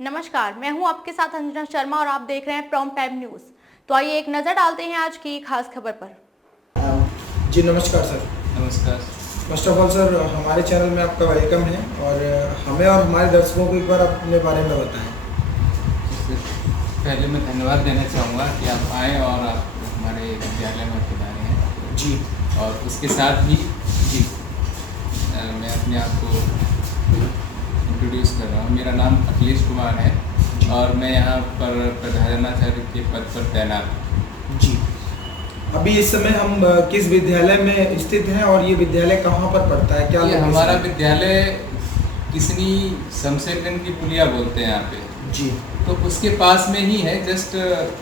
नमस्कार, मैं हूं आपके साथ अंजना शर्मा और आप देख रहे हैं प्रॉम्प्ट टाइम न्यूज। तो आइए एक नजर डालते हैं आज की खास खबर पर। जी नमस्कार सर। नमस्कार। फर्स्ट ऑफ ऑल सर, हमारे चैनल में आपका वेलकम है और हमें और हमारे दर्शकों को एक बार अपने बारे में बताएं। पहले मैं धन्यवाद देना चाहूँगा कि आप आए और आप हमारे विद्यालय में पधारे हैं। जी। और उसके साथ ही जी मैं अपने आप को इंट्रोड्यूस कर रहा हूँ। मेरा नाम अखिलेश कुमार है और मैं यहाँ पर प्रधानाचार्य के पद पर तैनात हूँ। जी। अभी इस समय हम किस विद्यालय में स्थित हैं और ये विद्यालय कहाँ पर पड़ता है? क्या ये हमारा विद्यालय किसनी शमशेरगंज की पुलिया बोलते हैं यहाँ पे। जी। तो उसके पास में ही है, जस्ट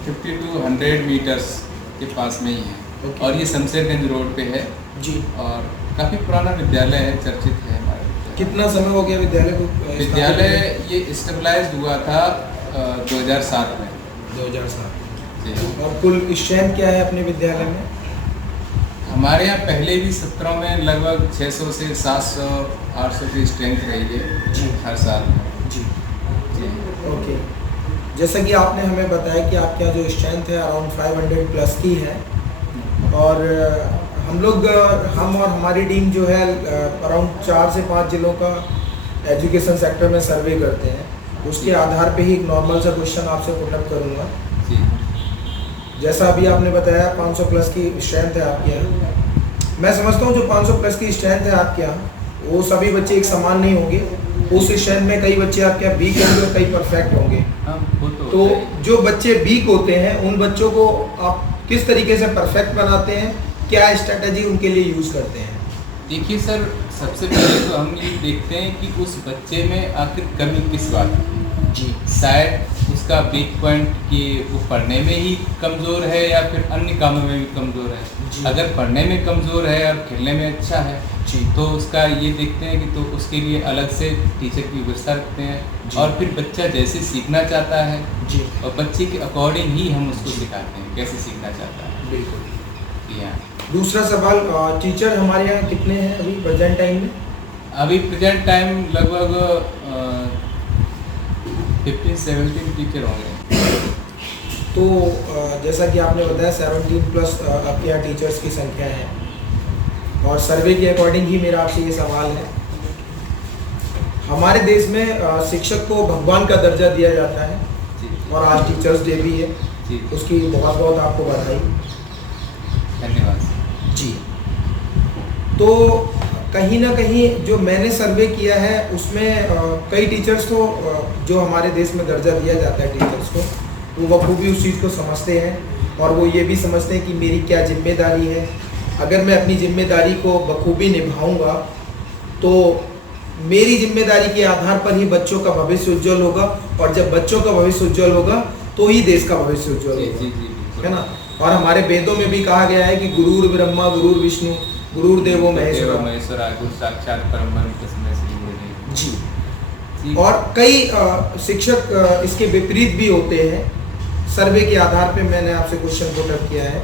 50 to 100 मीटर्स के पास में ही है। और ये शमशेरगंज रोड पे है। जी। और काफ़ी पुराना विद्यालय है, चर्चित है हमारा। कितना समय हो गया विद्यालय को? विद्यालय ये स्टेबलाइज हुआ था 2007 में। 2007। जी। और कुल स्ट्रेंथ क्या है अपने विद्यालय में? हमारे यहाँ पहले भी सत्रों में लगभग 600 से 700 800 की स्ट्रेंथ रही है जी हर साल। जी। जी। ओके। जैसा कि आपने हमें बताया कि आपके यहाँ जो स्ट्रेंथ है अराउंड 500 प्लस की है और हम और हमारी टीम जो है अराउंड 4 से 5 जिलों का एजुकेशन सेक्टर में सर्वे करते हैं। उसके आधार पे ही एक नॉर्मल सा क्वेश्चन आपसे पुटअप करूँगा। जी। जैसा अभी आपने बताया 500 प्लस की स्ट्रेंथ है आपके यहाँ। मैं समझता हूँ जो 500 प्लस की स्ट्रेंथ है आपके यहाँ वो सभी बच्चे एक समान नहीं होंगे। उस स्ट्रेंथ में कई बच्चे आपके यहाँ वीक होंगे और कई परफेक्ट होंगे। तो जो बच्चे वीक होते हैं उन बच्चों को आप किस तरीके से परफेक्ट बनाते हैं? क्या स्ट्रेटजी उनके लिए यूज़ करते हैं? देखिए सर, सबसे पहले तो हम ये देखते हैं कि उस बच्चे में आखिर कमी किस बात की। जी। शायद उसका वीक पॉइंट कि वो पढ़ने में ही कमज़ोर है या फिर अन्य कामों में भी कमज़ोर है। अगर पढ़ने में कमज़ोर है और खेलने में अच्छा है जी तो उसका ये देखते हैं कि तो उसके लिए अलग से टीचर की व्यवस्था रखते हैं और फिर बच्चा जैसे सीखना चाहता है जी और बच्चे के अकॉर्डिंग ही हम उसको सिखाते हैं कैसे सीखना चाहता है। बिल्कुल। यहाँ दूसरा सवाल, टीचर हमारे यहाँ कितने हैं अभी प्रेजेंट टाइम में? अभी प्रेजेंट टाइम लगभग 15-17 टीचर होंगे। तो जैसा कि आपने बताया 17 प्लस आपके यहाँ टीचर्स की संख्या है और सर्वे के अकॉर्डिंग ही मेरा आपसे ये सवाल है। हमारे देश में शिक्षक को भगवान का दर्जा दिया जाता है और आज टीचर्स डे भी है। जी। उसकी बहुत बहुत आपको बधाई। धन्यवाद जी। तो कहीं ना कहीं जो मैंने सर्वे किया है उसमें कई टीचर्स को जो हमारे देश में दर्जा दिया जाता है टीचर्स को, वो बखूबी उस चीज़ को समझते हैं और वो ये भी समझते हैं कि मेरी क्या जिम्मेदारी है। अगर मैं अपनी जिम्मेदारी को बखूबी निभाऊंगा तो मेरी जिम्मेदारी के आधार पर ही बच्चों का भविष्य उज्जवल होगा और जब बच्चों का भविष्य उज्जवल होगा तो ही देश का भविष्य उज्जवल होगा। है ना? और हमारे वेदों में भी कहा गया है कि गुरुर ब्रह्मा गुरुर विष्णु गुरुर्देवो महेश्वरा गुरु साक्षात परम ब्रह्म तस्मै श्री गुरुदेव। जी। और कई शिक्षक इसके विपरीत भी होते हैं। सर्वे के आधार पे मैंने आपसे क्वेश्चन पुटअप किया है।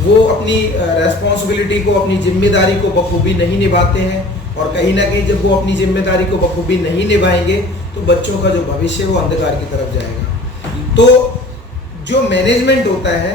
वो अपनी रेस्पॉन्सिबिलिटी को, अपनी जिम्मेदारी को बखूबी नहीं निभाते हैं और कहीं ना कहीं जब वो अपनी जिम्मेदारी को बखूबी नहीं निभाएंगे तो बच्चों का जो भविष्य है वो अंधकार की तरफ जाएगा। तो जो मैनेजमेंट होता है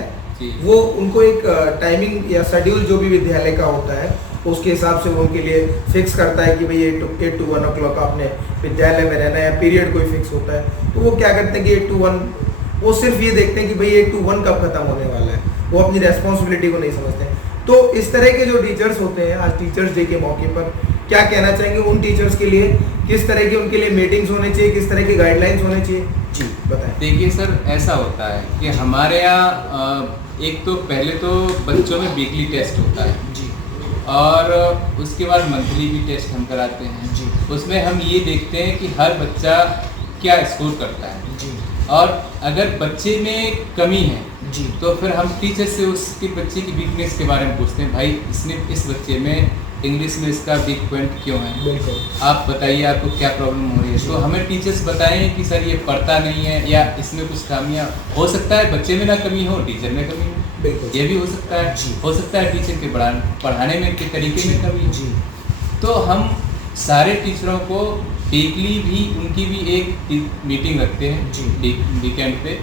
वो उनको एक टाइमिंग या शेड्यूल जो भी विद्यालय का होता है उसके हिसाब से वो उनके लिए फिक्स करता है कि भाई 8 to 1 o'clock आपने विद्यालय में रहना है। पीरियड कोई फिक्स होता है तो वो क्या करते हैं कि 8 to 1 वो सिर्फ ये देखते हैं कि भाई 8 to 1 कब खत्म होने वाला है। वो अपनी रेस्पॉन्सिबिलिटी को नहीं समझते हैं। तो इस तरह के जो टीचर्स होते हैं, आज टीचर्स डे के मौके पर क्या कहना चाहेंगे उन टीचर्स के लिए? किस तरह के उनके लिए मीटिंग्स होने चाहिए, किस तरह के गाइडलाइंस होने चाहिए? जी बताएं। देखिए सर, ऐसा होता है कि हमारे यहाँ एक तो पहले तो बच्चों में वीकली टेस्ट होता है जी और उसके बाद मंथली भी टेस्ट हम कराते हैं जी। उसमें हम ये देखते हैं कि हर बच्चा क्या स्कोर करता है जी और अगर बच्चे में कमी है जी तो फिर हम टीचर से उसके बच्चे की वीकनेस के बारे में पूछते हैं। भाई इसने इस बच्चे में इंग्लिश में इसका वीक पॉइंट क्यों है, बिल्कुल आप बताइए आपको क्या प्रॉब्लम हो रही है। तो हमें टीचर्स बताएं कि सर ये पढ़ता नहीं है या इसमें कुछ खामियां हो सकता है, बच्चे में ना कमी हो टीचर में कमी हो, बिल्कुल ये भी हो सकता है। हो सकता है टीचर के पढ़ाने में के तरीके में कमी हो। तो हम सारे टीचरों को वीकली भी उनकी भी एक मीटिंग रखते हैं जी। वीकेंड पे,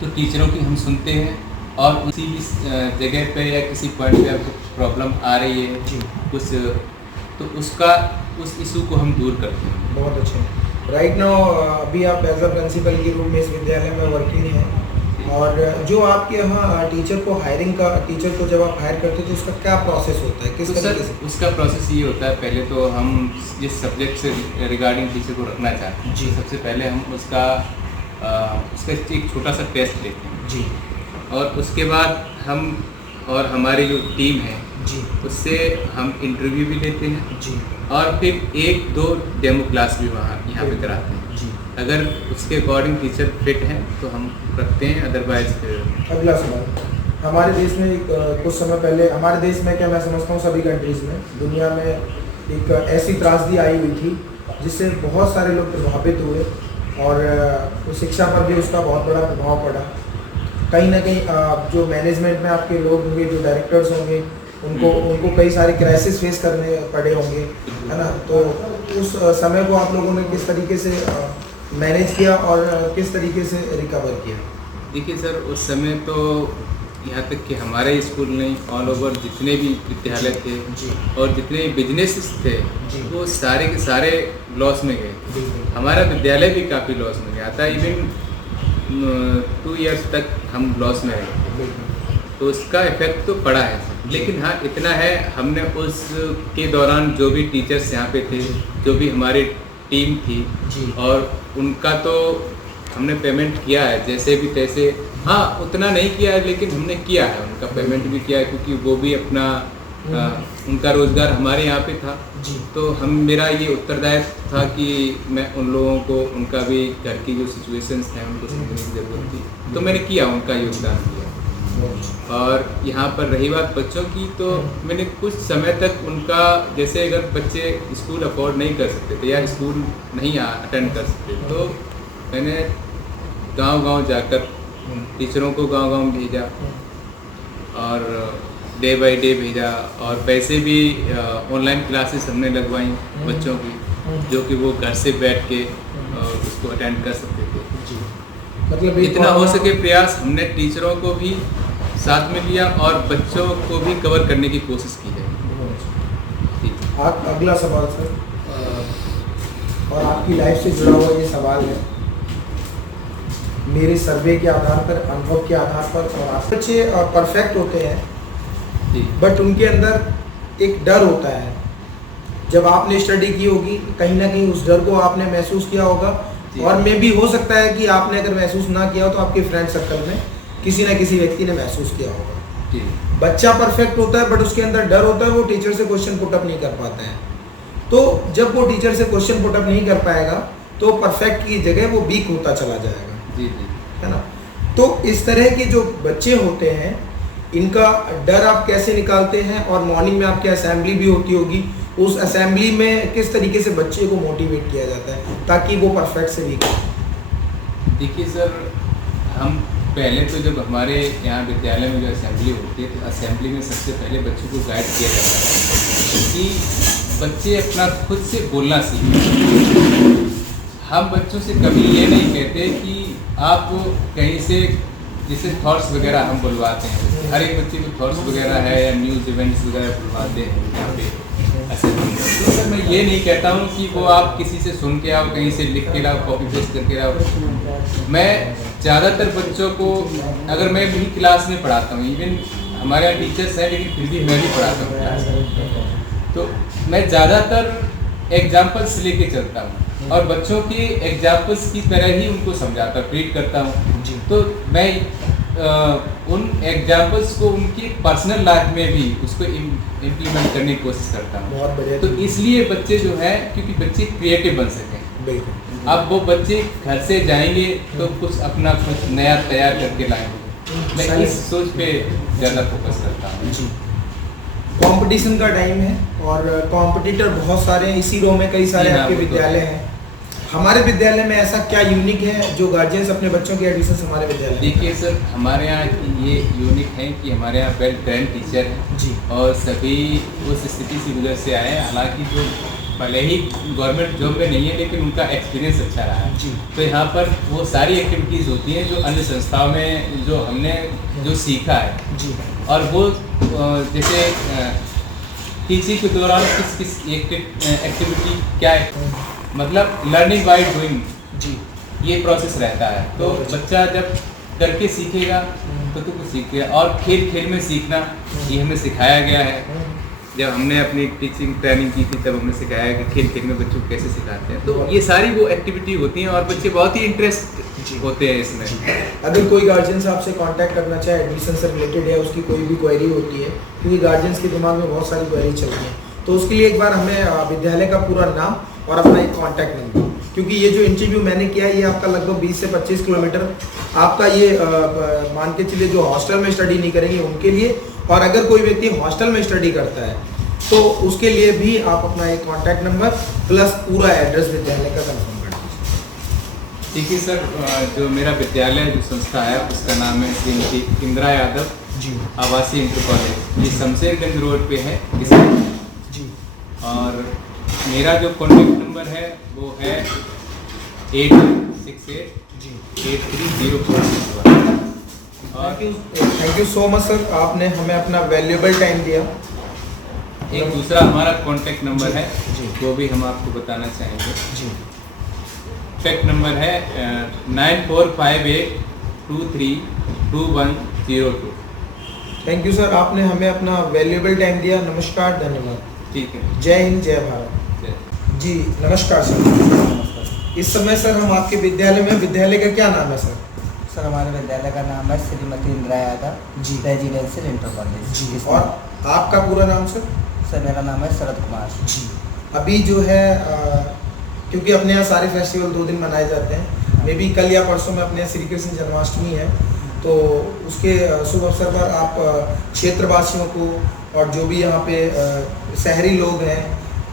तो टीचरों की हम सुनते हैं और उसी भी जगह पे या किसी पॉइंट पे आपको प्रॉब्लम आ रही है जी। कुछ, तो उस इशू को हम दूर करते हैं। बहुत अच्छे। राइट नाउ अभी आप एज अ प्रिंसिपल के रूप में इस विद्यालय में वर्किंग हैं, और जो आपके यहाँ टीचर को जब आप हायर करते हो तो उसका क्या प्रोसेस होता है, किस तो तरीके सर से? उसका प्रोसेस ये होता है, पहले तो हम जिस सब्जेक्ट से रिगार्डिंग टीचर को रखना चाहते हैं जी। सबसे पहले हम उसका एक छोटा सा टेस्ट लेते हैं जी और उसके बाद हम और हमारी जो टीम है जी उससे हम इंटरव्यू भी लेते हैं जी और फिर 1-2 डेमो क्लास भी यहाँ पे कराते हैं। जी। अगर उसके अकॉर्डिंग टीचर फिट हैं तो हम रखते हैं, अदरवाइज फिर अगला सवाल, हमारे देश में कुछ समय पहले, हमारे देश में क्या, मैं समझता हूँ सभी कंट्रीज़ में, दुनिया में एक ऐसी त्रासदी आई हुई थी जिससे बहुत सारे लोग प्रभावित हुए और शिक्षा पर भी उसका बहुत बड़ा प्रभाव पड़ा। कहीं ना कहीं जो मैनेजमेंट में आपके लोग होंगे, जो डायरेक्टर्स होंगे, उनको कई सारे क्राइसिस फेस करने पड़े होंगे, है ना? तो उस समय को आप लोगों ने किस तरीके से मैनेज किया और किस तरीके से रिकवर किया? देखिए सर, उस समय तो यहाँ तक कि हमारे स्कूल नहीं, ऑल ओवर जितने भी विद्यालय थे जी। और जितने भी बिजनेसेस थे जी। वो सारे के सारे लॉस में गए। बिल्कुल। हमारा विद्यालय भी काफ़ी लॉस में गया था, इवन 2 इयर्स तक हम लॉस में रहे थे, बिल्कुल। तो उसका इफेक्ट तो पड़ा है। लेकिन हाँ, इतना है, हमने उस के दौरान जो भी टीचर्स यहाँ पे थे, जो भी हमारी टीम थी जी। और उनका तो हमने पेमेंट किया है जैसे भी तैसे। हाँ, उतना नहीं किया है लेकिन हमने किया है, उनका पेमेंट भी किया है क्योंकि वो भी अपना उनका रोज़गार हमारे यहाँ पे था। जी। तो मेरा ये उत्तरदायित्व था कि मैं उन लोगों को, उनका भी घर की जो सिचुएशंस हैं उनको समझने की ज़रूरत थी, तो मैंने किया, उनका योगदान दिया। और यहाँ पर रही बात बच्चों की, तो मैंने कुछ समय तक उनका, जैसे अगर बच्चे स्कूल अफोर्ड नहीं कर सकते थे या स्कूल नहीं अटेंड कर सकते, तो मैंने गांव-गांव जाकर टीचरों को गांव-गांव भेजा और डे बाय डे भेजा, और पैसे भी ऑनलाइन क्लासेस हमने लगवाई बच्चों की, जो कि वो घर से बैठ के उसको अटेंड कर सकते थे। जी। मतलब इतना हो सके प्रयास हमने टीचरों को भी साथ में लिया और बच्चों को भी कवर करने की कोशिश की है। ठीक। आप अगला सवाल सर, और आपकी लाइफ से जुड़ा हुआ ये सवाल है, मेरे सर्वे के आधार पर, अनुभव के आधार पर, और आप बच्चे परफेक्ट होते हैं बट उनके अंदर एक डर होता है। जब आपने स्टडी की होगी, कहीं ना कहीं उस डर को आपने महसूस किया होगा, और मे भी हो सकता है कि आपने अगर महसूस ना किया हो तो आपके फ्रेंड सर्कल में किसी न किसी व्यक्ति ने महसूस किया होगा। बच्चा परफेक्ट होता है बट उसके अंदर डर होता है, वो टीचर से क्वेश्चन पुटअप नहीं कर पाते हैं। तो जब वो टीचर से क्वेश्चन पुटअप नहीं कर पाएगा तो परफेक्ट की जगह वो वीक होता चला जाएगा। जी। है ना? तो इस तरह के जो बच्चे होते हैं, इनका डर आप कैसे निकालते हैं? और मॉर्निंग में आपकी असेंबली भी होती होगी, उस असेंबली में किस तरीके से बच्चे को मोटिवेट किया जाता है ताकि वो परफेक्ट से वीक हो? देखिए सर, हम पहले तो जब हमारे यहाँ विद्यालय में जो असेंबली होती है, तो असेंबली में सबसे पहले बच्चों को गाइड किया जाता है कि बच्चे अपना खुद से बोलना सीखें। हम बच्चों से कभी ये नहीं कहते कि आप कहीं से, जैसे थॉट्स वगैरह हम बुलवाते हैं, हर एक बच्चे को थॉट्स वगैरह है या न्यूज़ इवेंट्स वगैरह बुलवाते हैं यहाँ पे असेंबली में। तो सर मैं ये नहीं कहता हूँ कि वो आप किसी से सुन के आओ, कहीं से लिख के लाओ, कॉपी पेस्ट करके लाओ। मैं ज़्यादातर बच्चों को, अगर मैं भी क्लास में पढ़ाता हूँ, इवन हमारे यहाँ टीचर्स हैं लेकिन फिर भी मैं भी पढ़ाता हूँ क्लास में, तो मैं ज़्यादातर एग्जाम्पल्स लेके चलता हूँ और बच्चों की एग्जाम्पल्स की तरह ही उनको समझाता हूँ, ट्रीट करता हूँ। तो मैं उन एग्जाम्पल्स को उनकी पर्सनल लाइफ में भी उसको इम्प्लीमेंट करने की कोशिश करता हूँ। बहुत बढ़िया। तो इसलिए बच्चे जो है, क्योंकि बच्चे क्रिएटिव बन सकें। बिल्कुल। अब वो बच्चे घर से जाएंगे तो कुछ अपना कुछ नया तैयार करके लाएंगे। मैं इस सोच पे ज़्यादा फोकस करता हूँ। जी। कंपटीशन का टाइम है और कॉम्पिटिटर बहुत सारे हैं, इसी रो में कई सारे आपके विद्यालय हैं। हमारे विद्यालय में ऐसा क्या यूनिक है जो गार्जियंस अपने बच्चों की एडमिशन हमारे विद्यालय? देखिए सर, हमारे यहाँ ये यूनिक है कि हमारे यहाँ वेल ट्रेंड टीचर हैं जी। और सभी उस स्थिति से गुजर से आए हैं। हालांकि जो भले ही गवर्नमेंट जॉब में नहीं है लेकिन उनका एक्सपीरियंस अच्छा रहा है जी। तो यहाँ पर वो सारी एक्टिविटीज़ होती हैं जो अन्य संस्थाओं में जो हमने जो सीखा है जी और वो जैसे टीचिंग के दौरान किस किस एक्टिविटी क्या है मतलब लर्निंग बाय डूइंग जी ये प्रोसेस रहता है तो बच्चा जब करके सीखेगा तो कुछ सीखेगा और खेल खेल में सीखना ये हमें सिखाया गया है जब हमने अपनी टीचिंग ट्रेनिंग की थी तब हमने सिखाया कि खेल खेल में बच्चों को कैसे सिखाते हैं तो ये सारी वो एक्टिविटी होती हैं और बच्चे बहुत ही इंटरेस्ट होते हैं इसमें। अगर कोई गार्जियन से आपसे कांटेक्ट करना चाहे एडमिशन से रिलेटेड या उसकी कोई भी क्वेरी होती है क्योंकि गार्जियंस के दिमाग में बहुत सारी क्वेरी चलती हैं तो उसके लिए एक बार हमें विद्यालय का पूरा नाम और अपना एक कॉन्टैक्ट नंबर क्योंकि ये जो इंटरव्यू मैंने किया है ये आपका लगभग 20 से 25 किलोमीटर आपका ये मान के चलिए जो हॉस्टल में स्टडी नहीं करेंगे उनके लिए और अगर कोई व्यक्ति हॉस्टल में स्टडी करता है तो उसके लिए भी आप अपना एक कॉन्टैक्ट नंबर प्लस पूरा एड्रेस विद्यालय का कंफर्म कर दीजिए। ठीक है सर जो मेरा विद्यालय जो संस्था है उसका नाम है श्रीमती इंदिरा यादव जी आवासीय इंटर कॉलेज ये शमशेरगंज रोड पे है जी और मेरा जो कॉन्टैक्ट नंबर है वो है 8168 830461 और thank you so much sir आपने हमें अपना वैल्यूएबल टाइम दिया। एक दूसरा हमारा कॉन्टैक्ट नंबर है जी। वो भी हम आपको बताना चाहेंगे जी कॉन्टैक्ट नंबर है 9458232102। थैंक यू सर आपने हमें अपना वैल्यूएबल टाइम दिया। नमस्कार धन्यवाद। ठीक है जय हिंद जय भारत। जी नमस्कार सर इस समय सर हम आपके विद्यालय में विद्यालय का क्या नाम है सर? सर हमारे विद्यालय का नाम है Shrimati Indira Yadav ji. Residential inter college जी और आपका पूरा नाम सर? सर मेरा नाम है शरद कुमार जी अभी जो है क्योंकि अपने यहाँ सारे फेस्टिवल 2 दिन मनाए जाते हैं मे बी कल या परसों में अपने यहाँ श्री कृष्ण जन्माष्टमी है तो उसके शुभ अवसर पर आप क्षेत्रवासियों को और जो भी यहाँ पे शहरी लोग हैं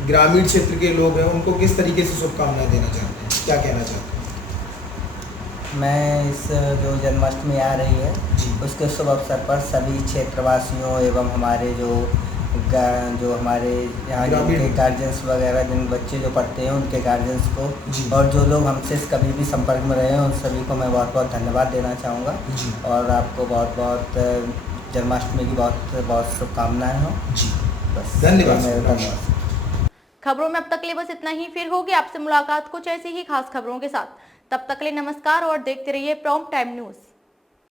ग्रामीण क्षेत्र के लोग हैं उनको किस तरीके से शुभकामनाएं देना चाहते हैं क्या कहना चाहते हैं? मैं इस जो जन्माष्टमी आ रही है जी उसके शुभ अवसर पर सभी क्षेत्रवासियों एवं हमारे जो हमारे यहाँ ग्रामीण के गार्जियंस वगैरह जिन बच्चे जो पढ़ते हैं उनके गार्जियंस को जी। और जो लोग हमसे कभी भी संपर्क में रहे हैं उन सभी को मैं बहुत बहुत धन्यवाद देना चाहूँगा जी और आपको बहुत बहुत जन्माष्टमी की बहुत बहुत शुभकामनाएं हों। जी बस धन्यवाद। धन्यवाद। खबरों में अब तक के लिए बस इतना ही। फिर होगी आपसे मुलाकात कुछ ऐसी ही खास खबरों के साथ। तब तक के लिए नमस्कार और देखते रहिए प्रॉम्प्ट टाइम न्यूज।